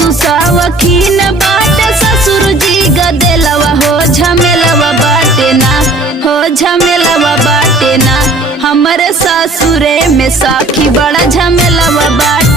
सासू सावकीन बाटे ससुर जी गदेलवा हो झमेलवा बाटे ना, हो झमेलवा बाटे ना। हमरे ससुरे में साखी बड़ा झमेलवा बाटे।